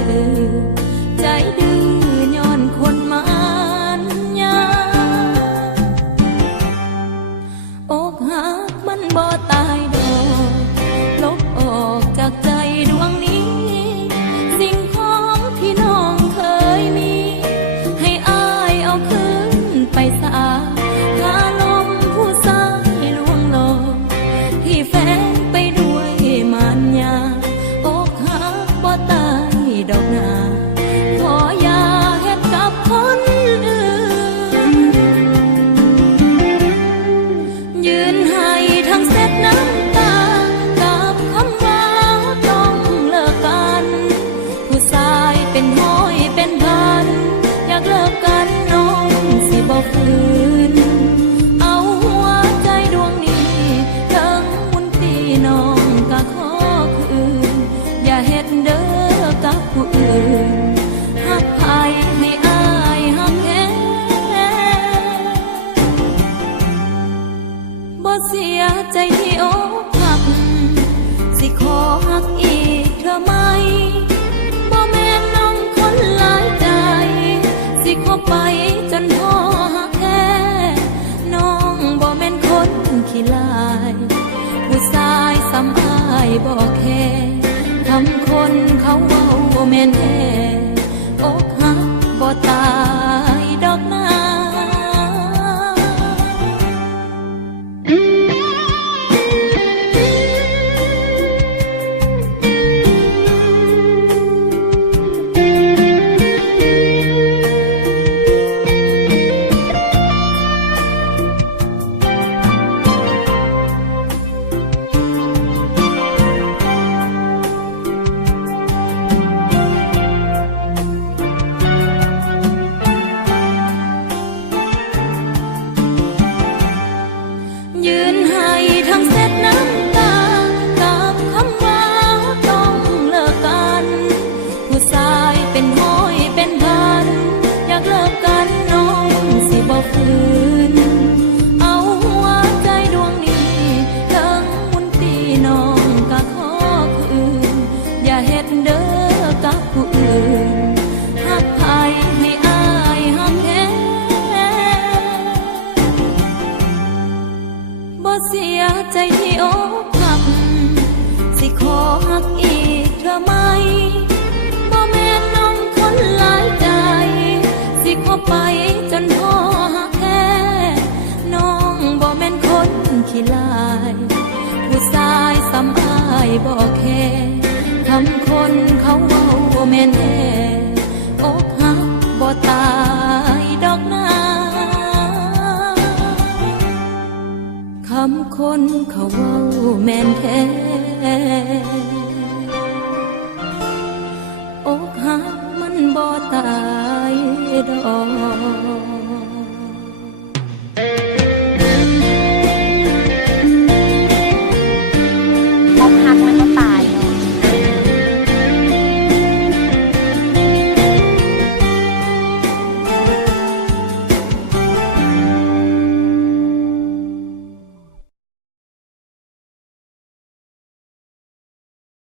ชื่อใจดื้อย้อนคนมันยาอกหักมันบ่ตายดอกลบออกจากใจดวงนี้สิ่งของที่น้องเคยมีให้อายเอาคืนไปซะคาลมผู้สายลวงหลอกที่แฝงไปด้วยมารยาอกหักบ่ตายดอกนาขออย่าเฮ็ดกับคนอื่นยืนให้ทั้งเสร็จน้ำตากับคำว่าต้องเลิกกันผู้ชายเป็นห้อยเป็นพันอยากเลิกกันน้องสิบ่ฝืนเอาหัวใจดวงนี้ทั้งมุนตีน้องก็ขอคืนอย่าเฮ็ดเด้อกับผู้อื่นหักใครให้อายหักแค่บ่เสียใจที่อกหักสิขอหักอีกเธอไหมบ่แม่นน้องคนหลายใจสิขอไปจนพอหักแค่น้องบ่แม่นคนขี้ลายผู้ชายสำอายบ่แค่คำคนเขาเว้าแม่นแท้อกหักบ่ตายดอกนายืนให้ทั้งเสร็จน้ำตากับคำว่าต้องเลิกกันผู้ชายเป็นห้อยเป็นพันอยากเลิกกันน้องสิบ่ฝืนเอาหัวใจดวงนี้ทั้งมุนตีน้องก็ขอคืนอย่าเฮ็ดเด้อกับผู้อื่นหักใครให้อายหักแค่บ่เสียใจที่อกหักสิขอหักอีกเธอไหมบ่แม่นน้องคนหลายใจสิขอไปจนพอหักแค่น้องบ่แม่นคนขี้ลายผู้ชายสำอายบ่แค่คำคนเขาเว้าแม่นแท้อกหักบ่ตายดอกนาคำคนเขาเว้าแม่นแท้